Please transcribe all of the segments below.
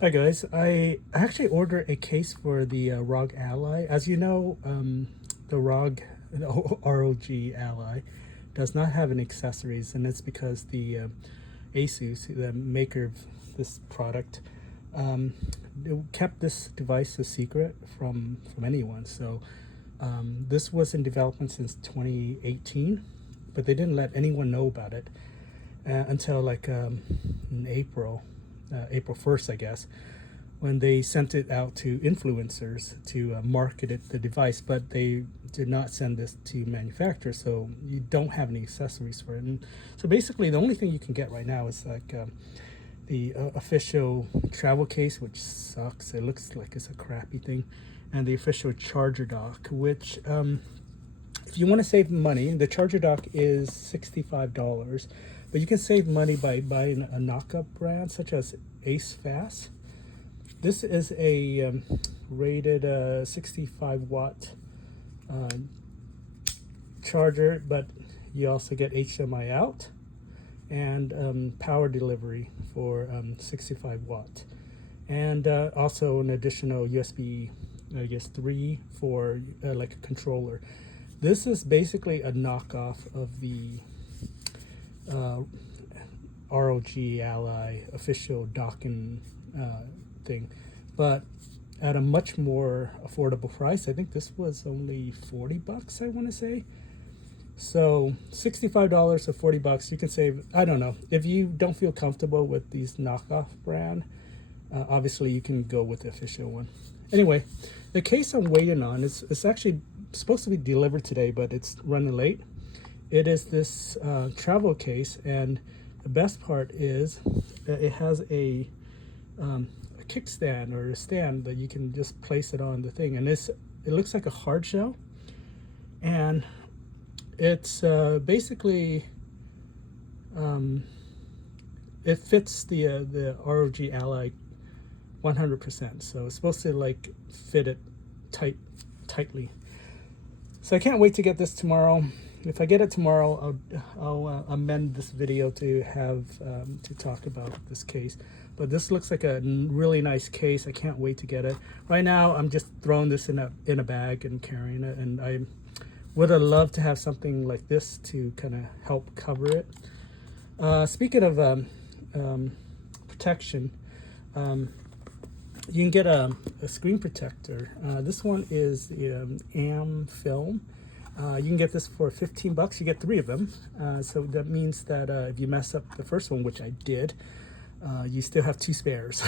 Hi guys, I actually ordered a case for the ROG Ally. As you know, the ROG Ally does not have any accessories, and it's because the Asus, the maker of this product, um, it kept this device a secret from anyone. So this was in development since 2018, but they didn't let anyone know about it until like in April 1st, I guess, when they sent it out to influencers to market the device, but they did not send this to manufacturers, so you don't have any accessories for it. And so basically, the only thing you can get right now is like the official travel case, which sucks. It looks like it's a crappy thing, and the official charger dock, which if you want to save money, the charger dock is $65, but you can save money by buying a knockup brand such as Ace Fast. This is a rated 65 watt charger, but you also get HDMI out and power delivery for 65 watt, and also an additional USB, I guess 3 for like a controller. This is basically a knockoff of the ROG Ally official docking thing, but at a much more affordable price. I think this was only 40 bucks, I want to say. So $65 or 40 bucks, you can save. I don't know, if you don't feel comfortable with these knockoff brand, obviously you can go with the official one. Anyway, the case I'm waiting on is it's actually supposed to be delivered today, but it's running late. It is this travel case, and the best part is it has a kickstand or a stand that you can just place it on the thing, and it looks like a hard shell, and it's basically it fits the ROG Ally 100%. So it's supposed to like fit it tightly. So I can't wait to get this tomorrow. If I get it tomorrow, I'll amend this video to have to talk about this case. But this looks like a really nice case. I can't wait to get it. Right now, I'm just throwing this in a bag and carrying it. And I would have loved to have something like this to kind of help cover it. Speaking of protection, you can get a screen protector. This one is AM film. You can get this for 15 bucks. You get 3 of them. So that means that if you mess up the first one, which I did, you still have 2 spares.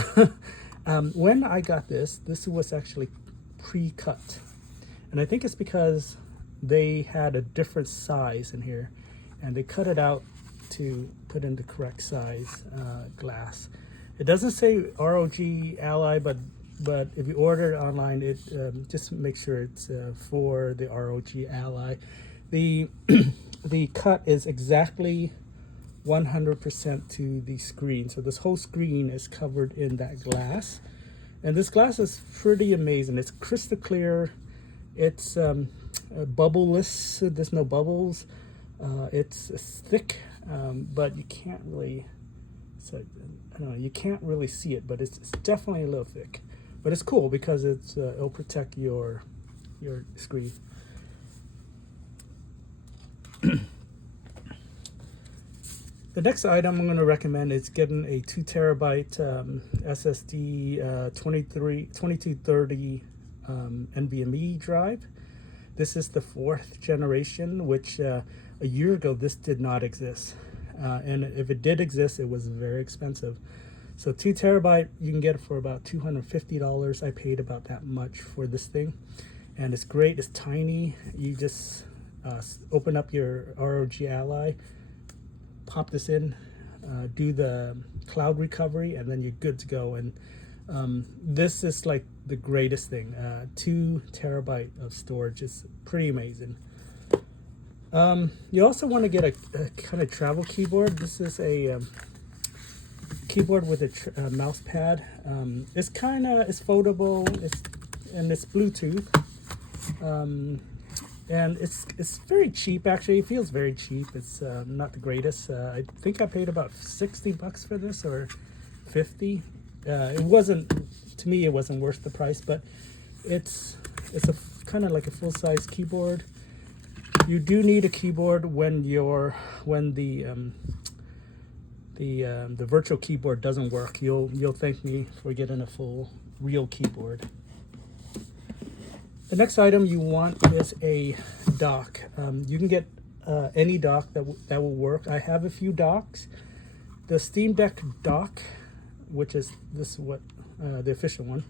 When I got this was actually pre-cut. And I think it's because they had a different size in here, and they cut it out to put in the correct size glass. It doesn't say ROG Ally, but if you order it online, it just make sure it's for the ROG Ally. The the cut is exactly 100% to the screen, so this whole screen is covered in that glass, and this glass is pretty amazing. It's crystal clear. It's bubbleless. There's no bubbles. It's thick, but you can't really. So I don't know, you can't really see it, but it's definitely a little thick. But it's cool because it'll protect your screen. The next item I'm going to recommend is getting a 2 terabyte SSD 2230 NVMe drive. This is the 4th generation, which a year ago this did not exist. And if it did exist, it was very expensive. So 2 terabyte, you can get it for about $250. I paid about that much for this thing. And it's great, it's tiny. You just open up your ROG Ally, pop this in, do the cloud recovery, and then you're good to go. And this is like the greatest thing. 2 terabyte of storage is pretty amazing. You also want to get a kind of travel keyboard. This is a keyboard with a mouse pad. It's foldable. And it's Bluetooth. And it's very cheap, actually. It feels very cheap. It's not the greatest. I think I paid about 60 bucks for this, or 50. It wasn't, to me, it wasn't worth the price, but it's a kind of like a full-size keyboard. You do need a keyboard when the virtual keyboard doesn't work. You'll thank me for getting a full real keyboard. The next item you want is a dock. You can get any dock that will work. I have a few docks. The Steam Deck dock, which is the official one,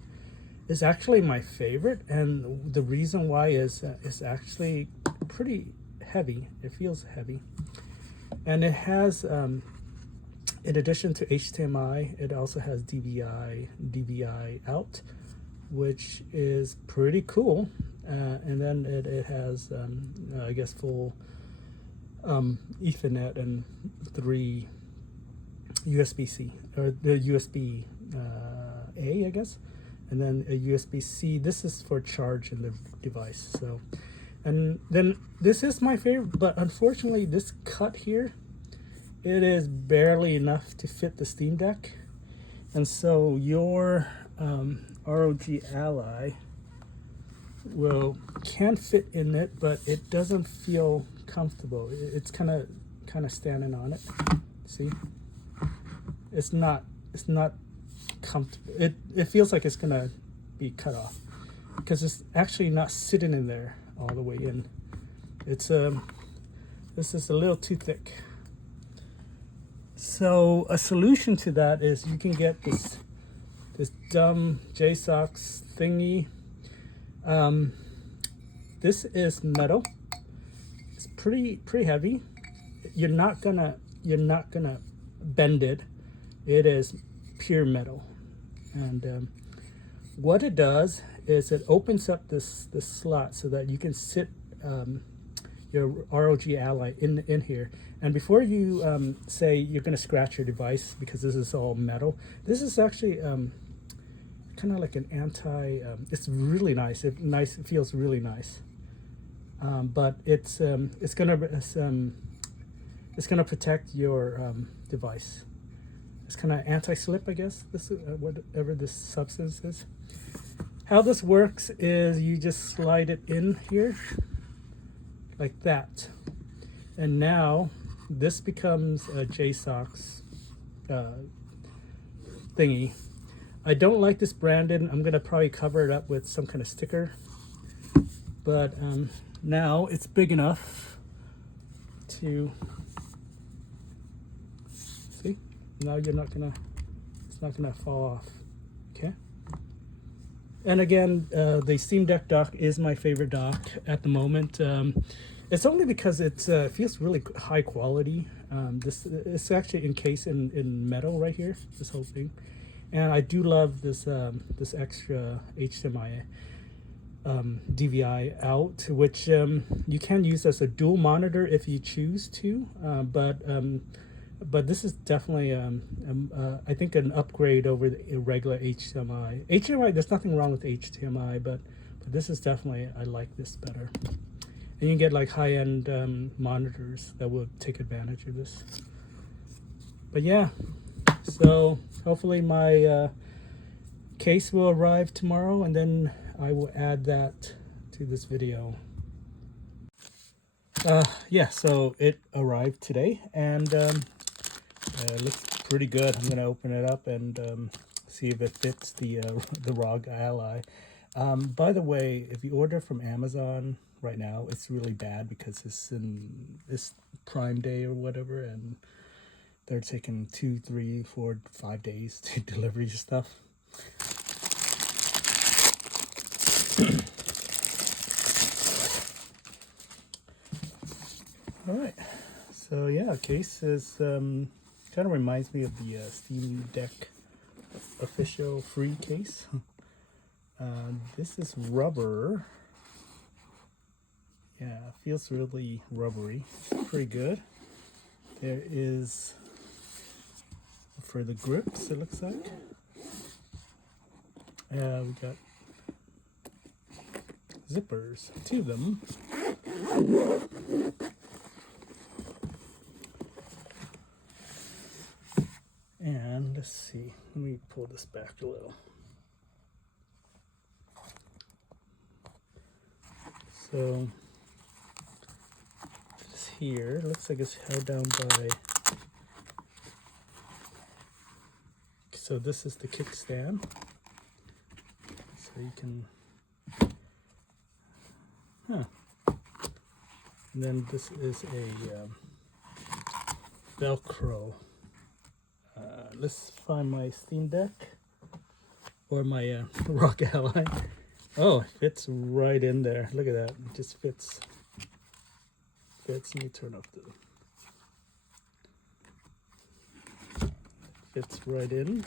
is actually my favorite, and the reason why is it's actually pretty heavy. It feels heavy, and it has, in addition to HDMI, it also has NVMe-out, which is pretty cool. And then it has, I guess, full Ethernet and 3 USB-C, or the USB-A, I guess, and then a USB-C. This is for charging the device. So, and then this is my favorite, but unfortunately this cut here, it is barely enough to fit the Steam Deck, and so your ROG Ally can fit in it, but it doesn't feel comfortable. It's kind of standing on it. See, it's not comfortable. It feels like it's gonna be cut off because it's actually not sitting in there all the way in. It's this is a little too thick. So a solution to that is you can get this dumb JSOX thingy. This is metal. It's pretty heavy. You're not gonna bend it. It is pure metal, and what it does is it opens up this slot so that you can sit your ROG Ally in here. And before you say you're going to scratch your device because this is all metal, this is actually kind of like an it's really nice. It feels really nice, but it's gonna protect your device. It's kind of anti-slip, I guess. This is whatever this substance is. How this works is you just slide it in here like that, and now this becomes a JSOX thingy. I don't like this branded. I'm gonna probably cover it up with some kind of sticker, but now it's big enough to see. Now it's not gonna fall off. Okay. And again, the Steam Deck dock is my favorite dock at the moment. It's only because it feels really high quality. It's actually encased in metal right here, this whole thing. And I do love this this extra HDMI DVI out, which you can use as a dual monitor if you choose to. But this is definitely I think an upgrade over the regular HDMI. HDMI, there's nothing wrong with HDMI, but this is definitely, I like this better. And you can get like high-end monitors that will take advantage of this. But yeah, so hopefully my case will arrive tomorrow, and then I will add that to this video. Yeah, so it arrived today, and it looks pretty good. I'm gonna open it up and see if it fits the ROG Ally. By the way, if you order from Amazon right now, it's really bad because it's Prime Day or whatever, and they're taking 2, 3, 4, 5 days to deliver your stuff. All right, so yeah, case is kind of reminds me of the Steam Deck official free case. This is rubber. Yeah, it feels really rubbery. It's pretty good. There is, for the grips, it looks like. We got zippers, 2 of them. And let's see. Let me pull this back a little. So this here looks like it's held down by. So this is the kickstand. So you can. And then this is a Velcro. Let's find my Steam Deck or my ROG Ally. Oh, it fits right in there. Look at that. It just fits. Let me turn off the. Fits right in.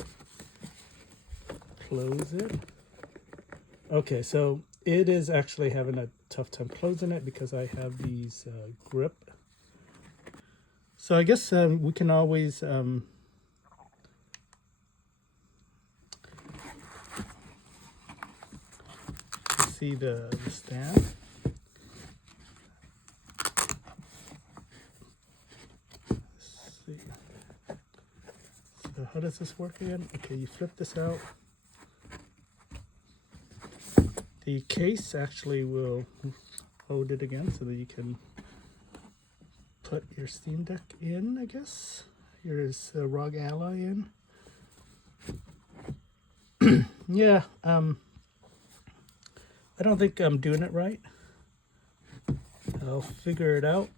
Close it. Okay, so it is actually having a tough time closing it because I have these grip. So I guess we can always see the stand. Let's see. So how does this work again? Okay, you flip this out. The case actually will hold it again so that you can put your Steam Deck in, I guess. Here's a ROG Ally in. Yeah, I don't think I'm doing it right. I'll figure it out.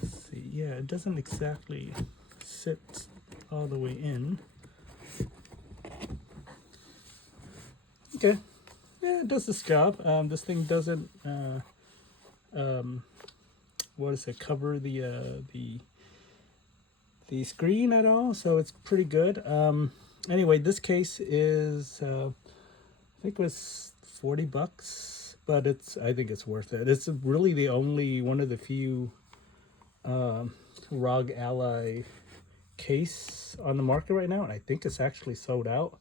Let's see, yeah, it doesn't exactly sit all the way in. Okay, yeah, it does this job. This thing doesn't, what is it, cover the screen at all, so it's pretty good. Anyway, this case is, I think it was $40, but I think it's worth it. It's really the only one of the few ROG Ally case on the market right now, and I think it's actually sold out.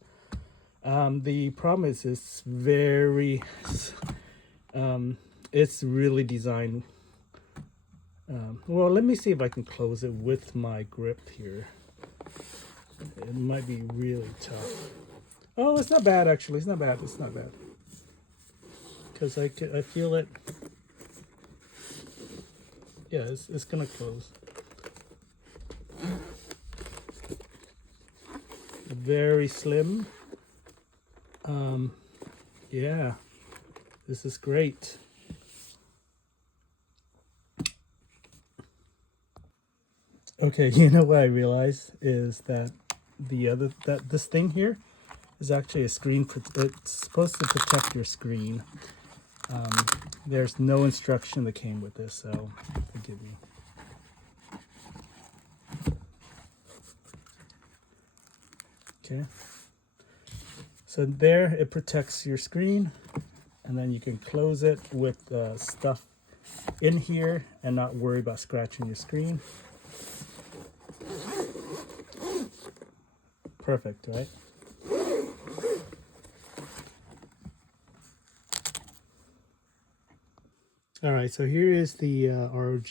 The problem is it's very, it's really designed. Well, let me see if I can close it with my grip here. It might be really tough. Oh, it's not bad actually. It's not bad. It's not bad. Because I feel it. Yeah, it's gonna close. Very slim. Yeah, this is great. Okay, you know what I realized is that this thing here is actually a screen. It's supposed to protect your screen. There's no instruction that came with this, so forgive me. Okay. So there, it protects your screen, and then you can close it with stuff in here and not worry about scratching your screen. Perfect, right? All right, so here is the ROG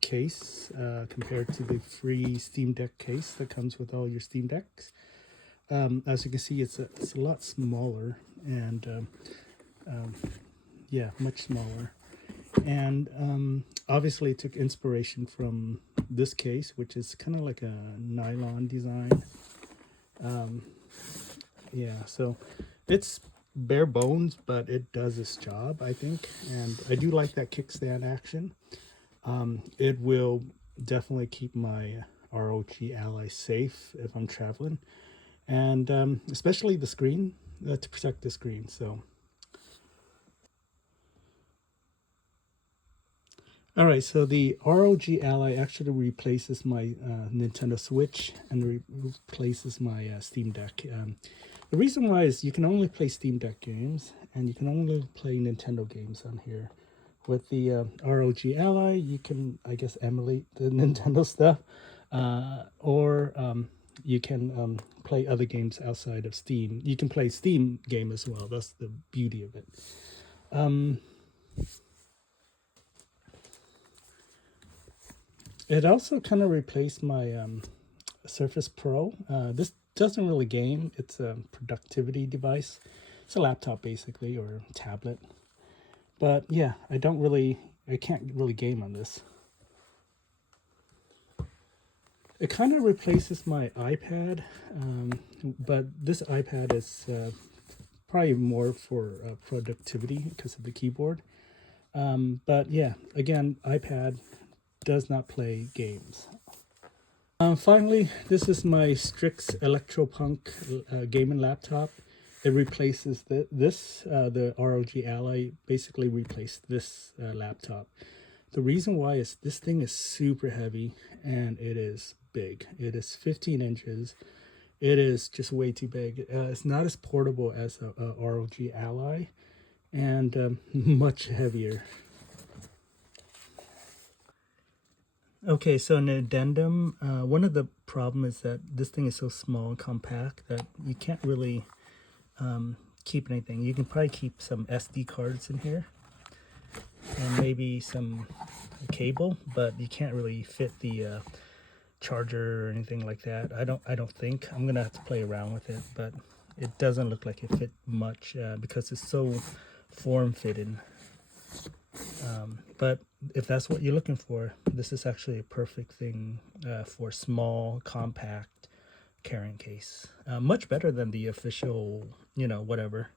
case compared to the free Steam Deck case that comes with all your Steam Decks. As you can see, it's a lot smaller and yeah, much smaller. And obviously took inspiration from this case, which is kind of like a nylon design. Yeah, so it's bare bones, but it does its job, I think. And I do like that kickstand action. It will definitely keep my ROG Ally safe if I'm traveling. And especially the screen, to protect the screen. So all right, so the ROG Ally actually replaces my Nintendo Switch and replaces my Steam Deck. The reason why is you can only play Steam Deck games and you can only play Nintendo games on here. With the ROG Ally, you can, I guess, emulate the Nintendo stuff, or you can play other games outside of Steam. You can play Steam game as well. That's the beauty of it. It also kind of replaced my Surface Pro. This doesn't really game. It's a productivity device. It's a laptop basically, or a tablet. But yeah, I can't really game on this. It kind of replaces my iPad, but this iPad is probably more for productivity because of the keyboard. But yeah, again, iPad does not play games. Finally, this is my Strix Electropunk gaming laptop. It replaces the ROG Ally basically replaced this laptop. The reason why is this thing is super heavy and it is big. It is 15 inches. It is just way too big. It's not as portable as a ROG Ally, and much heavier. Okay, so an addendum. One of the problem is that this thing is so small and compact that you can't really keep anything. You can probably keep some SD cards in here and maybe some cable, but you can't really fit the charger or anything like that. I don't think. I'm gonna have to play around with it, but it doesn't look like it fit much because it's so form-fitted. But if that's what you're looking for, this is actually a perfect thing for small, compact carrying case. Much better than the official, whatever.